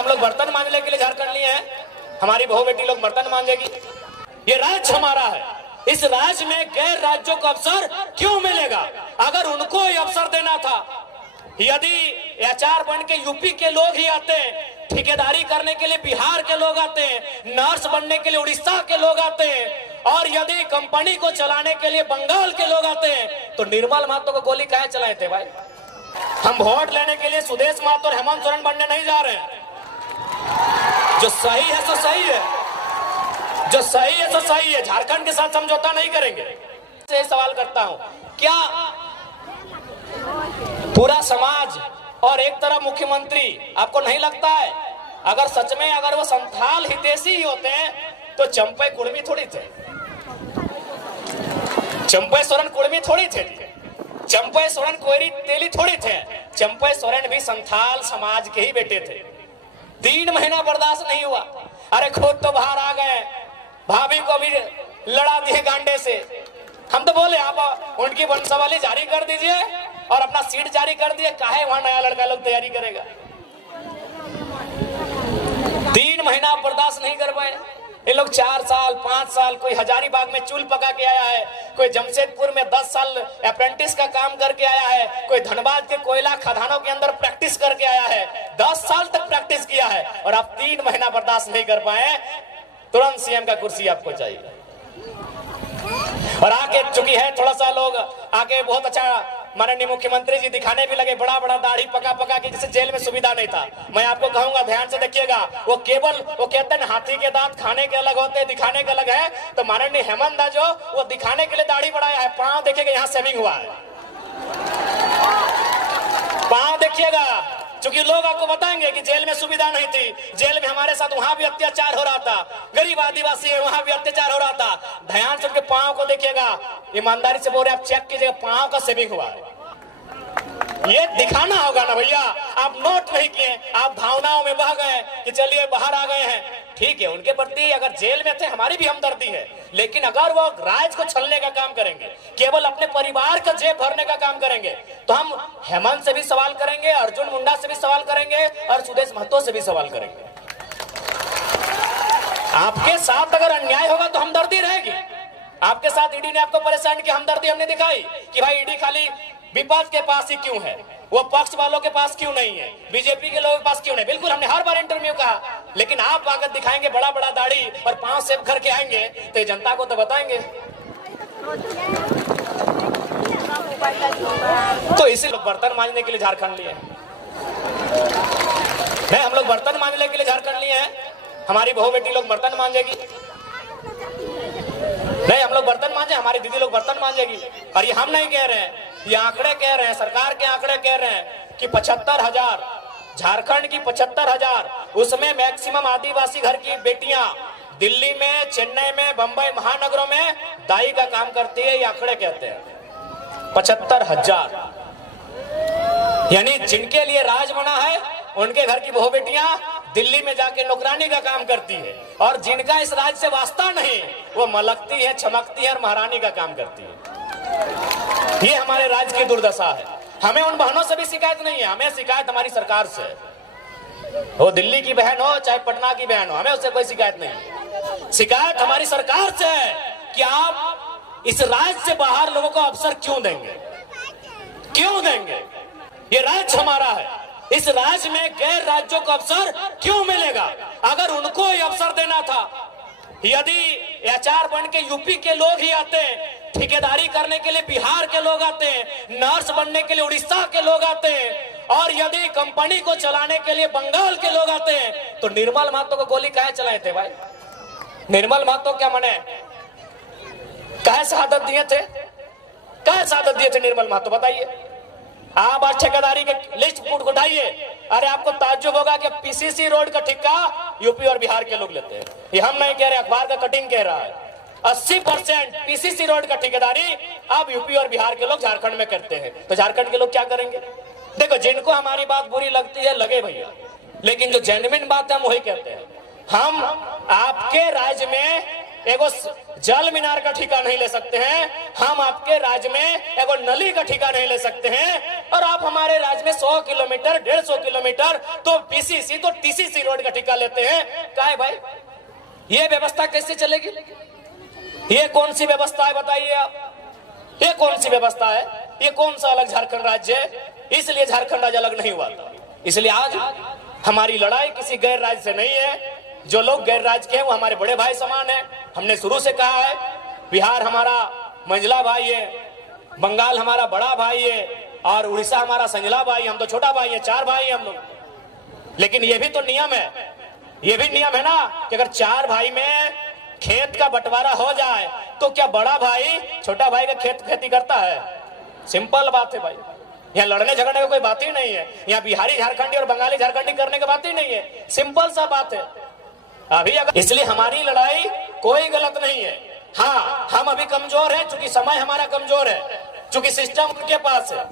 हम लोग बर्तन मांजने के लिए झारखंड लिए हैं, हमारी बहू बेटी लोग बर्तन मांजेगी। ये राज्य हमारा है, इस राज्य में गैर राज्यों को अवसर क्यों मिलेगा? अगर उनको ये अवसर देना था, यदि एचआर बन के यूपी के लोग ही आते, ठेकेदारी करने के लिए बिहार के लोग आते, नर्स बनने के लिए उड़ीसा के लोग आते, और यदि कंपनी को चलाने के लिए बंगाल के लोग आते, तो निर्मल महतो को गोली काहे चलाए थे भाई? हम वोट लेने के लिए सुदेश महतो और हेमंत सोरेन बनने नहीं जा रहे हैं। जो सही है सो सही है, जो सही है तो सही है, झारखंड के साथ समझौता नहीं करेंगे। से सवाल करता हूं, क्या पूरा समाज और एक तरफ मुख्यमंत्री, आपको नहीं लगता है अगर सच में अगर वो संथाल हितैषी ही होते हैं तो चंपई कुर्मी थोड़ी थे, चंपई सोरेन कुर्मी थोड़ी थे, चंपई सोरेन कोयरी तेली थोड़ी थे, चंपई सोरेन भी संथाल समाज के ही बेटे थे। 3 महीना बर्दाश्त नहीं हुआ, अरे खुद तो बाहर आ गए, भाभी को भी लड़ा दिए गांडे से। हम तो बोले आप उनकी वंशावली जारी कर दीजिए और अपना सीट जारी कर दिए, काहे वहां नया लड़का लोग तैयारी करेगा? 3 महीना बर्दाश्त नहीं कर पाए ये लोग। 4 साल 5 साल, कोई हजारीबाग में चूल पका के आया है, कोई जमशेदपुर में 10 साल अप्रेंटिस का काम करके आया है, कोई धनबाद के कोयला खदानों के अंदर प्रैक्टिस करके आया है, 10 साल तक प्रैक्टिस किया है, और आप 3 महीना बर्दाश्त नहीं कर पाए, तुरंत सीएम का कुर्सी आपको चाहिए। और आके चुकी है थोड़ा सा लोग आके बहुत अच्छा माननीय मुख्यमंत्री जी दिखाने भी लगे, बड़ा बड़ा दाढ़ी पका पका के, जिसे जेल में सुविधा नहीं था। मैं आपको कहूंगा ध्यान से देखिएगा, वो केवल वो कहते हैं हाथी के दांत खाने के अलग होते हैं, दिखाने के अलग है। तो माननीय हेमंत दा जो वो दिखाने के लिए दाढ़ी बढ़ाया है, पांव देखिएगा यहाँ सेविंग हुआ है, पांव देखिएगा, क्योंकि लोग आपको बताएंगे कि जेल में सुविधा नहीं थी, जेल में हमारे साथ वहां भी अत्याचार हो रहा था, गरीब आदिवासी है वहां भी अत्याचार हो रहा था। ध्यान से उनके पांव को देखिएगा, ईमानदारी से बोल रहे आप चेक कीजिएगा, पांव का सेविंग हुआ है। ये दिखाना होगा ना भैया, आप नोट नहीं किए, आप भावनाओं में बह गए कि चलिए बाहर आ गए हैं, ठीक है, उनके प्रति अगर जेल में थे हमारी भी हमदर्दी है, लेकिन अगर वो राज्य को छलने का काम करेंगे, केवल अपने परिवार का जेब भरने का काम करेंगे, तो हम हेमंत से भी सवाल करेंगे, अर्जुन मुंडा से भी सवाल करेंगे, और सुदेश महतो से भी सवाल करेंगे। आपके साथ अगर अन्याय होगा तो हमदर्दी रहेगी। आपके साथ ईडी ने आपको परेशान किया, हमदर्दी हमने दिखाई कि भाई ईडी खाली विपक्ष के पास ही क्यों है, वो पक्ष वालों के पास क्यों नहीं है, बीजेपी के लोगों के पास क्यों नहीं? बिल्कुल, हमने हर बार इंटरव्यू कहा, लेकिन आप आकर दिखाएंगे बड़ा बड़ा दाढ़ी और 5 सेब करके आएंगे तो जनता को तो बताएंगे। तो इसी लोग बर्तन मांजने के लिए झारखंड लिए नहीं, हम लोग बर्तन मांजने के लिए झारखंड लिए हैं, हमारी बहू बेटी लोग बर्तन मांजेगी नहीं, हम लोग बर्तन मांजे, हमारी दीदी लोग बर्तन मांजेगी। और ये हम नहीं कह रहे हैं, ये आंकड़े कह रहे हैं, सरकार के आंकड़े कह रहे हैं कि 75,000 झारखंड की 75,000, उसमें मैक्सिमम आदिवासी घर की बेटियां दिल्ली में, चेन्नई में, बंबई महानगरों में दाई का काम करती है, ये आंकड़े कहते हैं। 75,000 यानी जिनके लिए राज बना है उनके घर की बहू बेटियां दिल्ली में जाके नौकरानी का काम करती है, और जिनका इस राज्य से वास्ता नहीं वो मलकती है, चमकती है और महारानी का काम करती है। ये हमारे राज्य की दुर्दशा है। हमें उन बहनों से भी शिकायत नहीं है, हमें शिकायत हमारी सरकार से है। वो दिल्ली की बहन हो चाहे पटना की बहन हो, हमें उससे कोई शिकायत नहीं है। शिकायत हमारी सरकार से है कि आप इस राज्य से बाहर लोगों को अवसर क्यों देंगे, क्यों देंगे? ये राज्य हमारा है, इस राज्य में गैर राज्यों को अवसर क्यों मिलेगा? अगर उनको ये अवसर देना था, यदि एचआर बन के यूपी के लोग ही आते, ठेकेदारी करने के लिए बिहार के लोग आते, नर्स बनने के लिए उड़ीसा के लोग आते, और यदि कंपनी को चलाने के लिए बंगाल के लोग आते, तो निर्मल महतो को गोली काहे चलाए थे भाई? निर्मल महतो क्या मने काहे शहादत दिए थे, काहे शहादत दिए थे निर्मल महतो, बताइए। आप आज ठेकेदारी के लिस्ट उठाइए, अरे आपको ताज्जुब होगा कि पीसीसी रोड का ठेका यूपी और बिहार के लोग लेते हैं। ये हम नहीं कह रहे, अखबार का कटिंग कह रहा है। 80% पीसीसी रोड का ठेकेदारी अब यूपी और बिहार के लोग झारखंड में करते हैं, तो झारखंड के लोग क्या करेंगे? देखो, जिनको हमारी बात बुरी लगती है लगे भैया, लेकिन जो जेन्युइन बात है हम वही कहते हैं। हम आपके राज्य में एगो जल मीनार का ठेका नहीं ले सकते हैं, हम आपके राज्य में एगो नली का ठेका नहीं ले सकते हैं, और आप हमारे राज्य में 100 किलोमीटर 150 किलोमीटर तो पीसीसी तो टीसीसी रोड का ठेका लेते हैं। क्या है भाई, ये व्यवस्था कैसे चलेगी? ये कौन सी व्यवस्था है बताइए आप? ये कौन सी व्यवस्था है? ये कौन सा अलग झारखंड राज्य है? इसलिए झारखंड राज्य अलग नहीं हुआ था। इसलिए आज हमारी लड़ाई किसी गैर राज्य से नहीं है। जो लोग गैर राज्य के हैं वो हमारे बड़े भाई समान है। हमने शुरू से कहा है, बिहार हमारा मंझला भाई है, बंगाल हमारा बड़ा भाई है और उड़ीसा हमारा संजला भाई, हम तो छोटा भाई है, 4 भाई हैं हम लोग। लेकिन ये भी तो नियम है, ये भी नियम है ना कि अगर 4 भाई में खेत का बंटवारा हो जाए तो क्या बड़ा भाई छोटा भाई का खेती करता है? सिंपल बात है भाई। यहाँ लड़ने झगड़ने की कोई बात ही नहीं है। यहाँ बिहारी झारखंडी और बंगाली झारखंडी करने की बात ही नहीं है। सिंपल सा बात है अभी। अगर इसलिए हमारी लड़ाई कोई गलत नहीं है। हाँ, हम अभी कमजोर है चूंकि समय हमारा कमजोर है, चूंकि सिस्टम उनके पास है।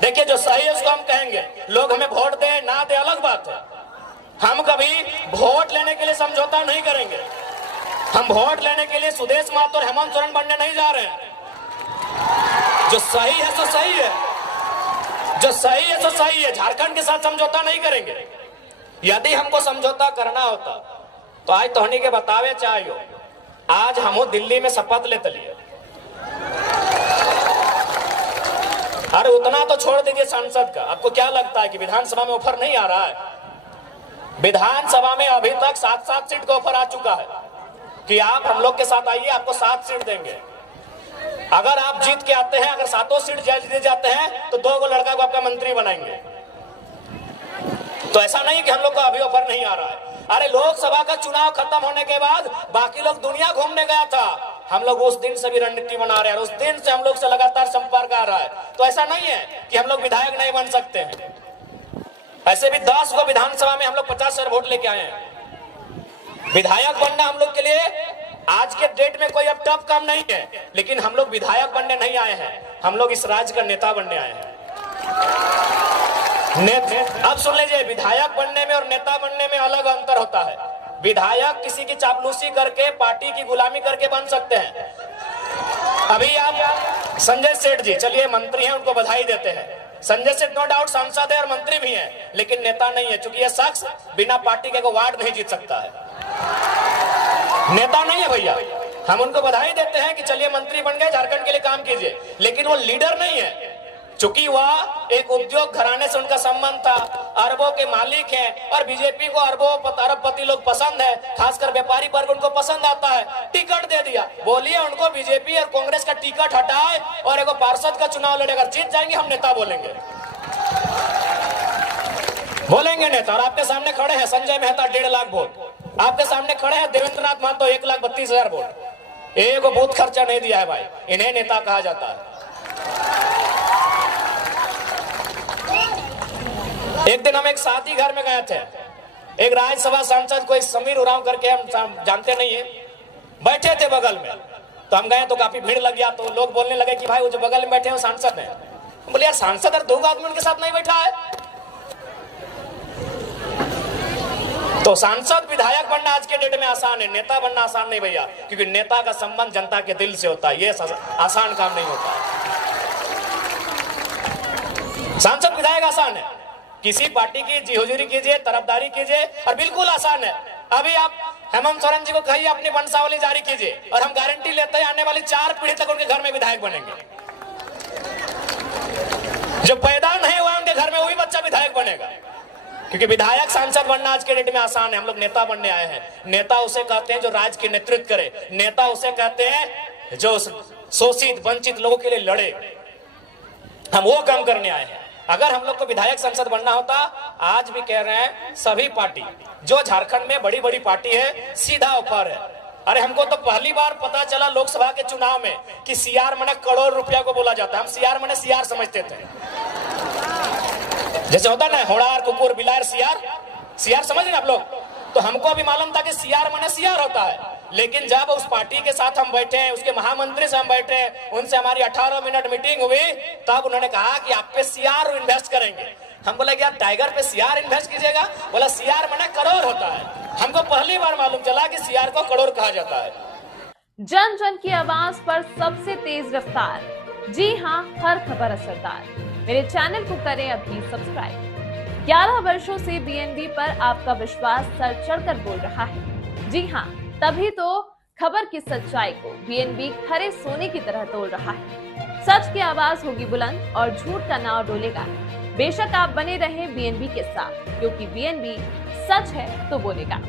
देखिए जो सही है उसको हम कहेंगे। लोग हमें वोट दे ना दे अलग बात है। हम कभी वोट लेने के लिए समझौता नहीं करेंगे। हम वोट लेने के लिए सुदेश महतो और हेमंत सोरेन बनने नहीं जा रहे हैं। जो सही है तो सही है, जो सही है तो सही है। झारखंड के साथ समझौता नहीं करेंगे। यदि हमको समझौता करना होता तो आज तोहनी के बतावे चाहिए। आज हम दिल्ली में शपथ लेते लिए। अरे उतना तो छोड़ दीजिए सांसद का। आपको क्या लगता है कि विधानसभा में ऑफर नहीं आ रहा है? विधानसभा में अभी तक 7-7 सीट का ऑफर आ चुका है कि आप हम लोग के साथ आइए, आपको 7 सीट देंगे। अगर आप जीत के आते हैं, अगर 7 सीट जीत जाते हैं तो 2 लड़का को आपका मंत्री बनाएंगे। तो ऐसा नहीं कि हम लोग को अभी ऑफर नहीं आ रहा है। अरे लोकसभा का चुनाव खत्म होने के बाद बाकी लोग दुनिया घूमने गया था, हम लोग उस दिन से भी रणनीति बना रहे हैं। उस दिन से हम लोग से लगातार संपर्क आ रहा है। तो ऐसा नहीं है कि हम लोग विधायक नहीं बन सकते हैं। ऐसे भी 10 को विधानसभा में हम लोग 50,000 वोट लेके आए हैं। विधायक बनना हम लोग के लिए आज के डेट में कोई अब टफ काम नहीं है। लेकिन हम लोग विधायक बनने नहीं आए हैं, हम लोग इस राज्य का नेता बनने आए हैं। अब सुन लीजिए, विधायक बनने में और नेता बनने में अलग अंतर होता है। विधायक किसी की चापलूसी करके, पार्टी की गुलामी करके बन सकते हैं। अभी आप संजय सेठ जी, चलिए मंत्री हैं, उनको बधाई देते हैं। संजय सेठ नो डाउट सांसद है और मंत्री भी हैं, लेकिन नेता नहीं है। चूंकि यह शख्स बिना पार्टी के वार्ड नहीं जीत सकता है, नेता नहीं है भैया। हम उनको बधाई देते हैं कि चलिए मंत्री बन गए, झारखंड के लिए काम कीजिए, लेकिन वो लीडर नहीं है। चूंकि वह एक उद्योग घराने से उनका संबंध था, अरबों के मालिक हैं और बीजेपी को अरबपति लोग पसंद है, खासकर व्यापारी वर्ग उनको पसंद आता है। टिकट दे दिया। बोलिए उनको बीजेपी और कांग्रेस का टिकट हटाए और एक पार्षद का चुनाव लड़े। अगर जीत जाएंगे हम नेता बोलेंगे, बोलेंगे नेता। और आपके सामने खड़े हैं संजय मेहता 1.5 लाख वोट, आपके सामने खड़े हैं देवेंद्र नाथ महतो 1,32,000 वोट। एक बूथ खर्चा नहीं दिया है भाई, इन्हें नेता कहा जाता है। एक दिन हम एक शादी घर में गए थे, एक राज्यसभा सांसद कोई समीर उरांव करके, हम जानते नहीं है, बैठे थे बगल में। तो हम गए तो काफी भीड़ लग गया। तो लोग बोलने लगे कि भाई वो जो बगल में बैठे हैं सांसद हैं। बोले यार सांसद और 2 आदमी उनके साथ नहीं बैठा है। तो सांसद विधायक बनना आज के डेट में आसान है, नेता बनना आसान नहीं भैया। क्योंकि नेता का संबंध जनता के दिल से होता है, ये आसान काम नहीं होता है। सांसद विधायक आसान है, किसी पार्टी की जी हुजूरी कीजिए, तरफदारी कीजिए और बिल्कुल आसान है। अभी आप हेमंत सोरेन जी को कहिए अपनी वंशावली जारी कीजिए और हम गारंटी लेते हैं आने वाली 4 पीढ़ी तक उनके घर में विधायक बनेंगे। जो पैदा नहीं हुआ उनके घर में वही बच्चा विधायक बनेगा। क्योंकि विधायक सांसद बनना आज के डेट में आसान है। हम लोग नेता बनने आए हैं। नेता उसे कहते हैं जो राज्य की नेतृत्व करे। नेता उसे कहते हैं जो शोषित वंचित लोगों के लिए लड़े। हम वो काम करने आए हैं। अगर हम लोग को विधायक संसद बनना होता, आज भी कह रहे हैं सभी पार्टी जो झारखंड में बड़ी बड़ी पार्टी है, सीधा ऑफर है। अरे हमको तो पहली बार पता चला लोकसभा के चुनाव में कि सीआर मने करोड़ रुपया को बोला जाता है। हम सीआर मने सीआर समझते थे, जैसे होता ना होड़ार कुकुर बिलार सीआर, सीआर समझ रहे आप लोग। तो हमको अभी मालूम था कि सीआर मने सीआर होता है। लेकिन जब उस पार्टी के साथ हम बैठे हैं, उसके महामंत्री से हम बैठे हैं, उनसे हमारी 18 मिनट मीटिंग हुई, तब उन्होंने कहा कि आप पे सीआर इन्वेस्ट करेंगे। हम बोले कि यार टाइगर पे सीआर इन्वेस्ट कीजिएगा? बोला सीआर मने करोड़ होता है। हमको पहली बार मालूम चला कि सीआर को करोड़ कहा जाता है। जन जन की आवाज पर सबसे तेज रफ्तार, जी हाँ, हर खबर असरदार। मेरे चैनल को करें अभी सब्सक्राइब। 11 वर्षों से बीएनबी पर आपका विश्वास सर चढ़कर बोल रहा है। जी हाँ, तभी तो खबर की सच्चाई को बीएनबी खरे सोने की तरह तोल रहा है। सच की आवाज होगी बुलंद और झूठ का नाव डोलेगा। बेशक आप बने रहें बीएनबी के साथ, क्योंकि बीएनबी सच है तो बोलेगा।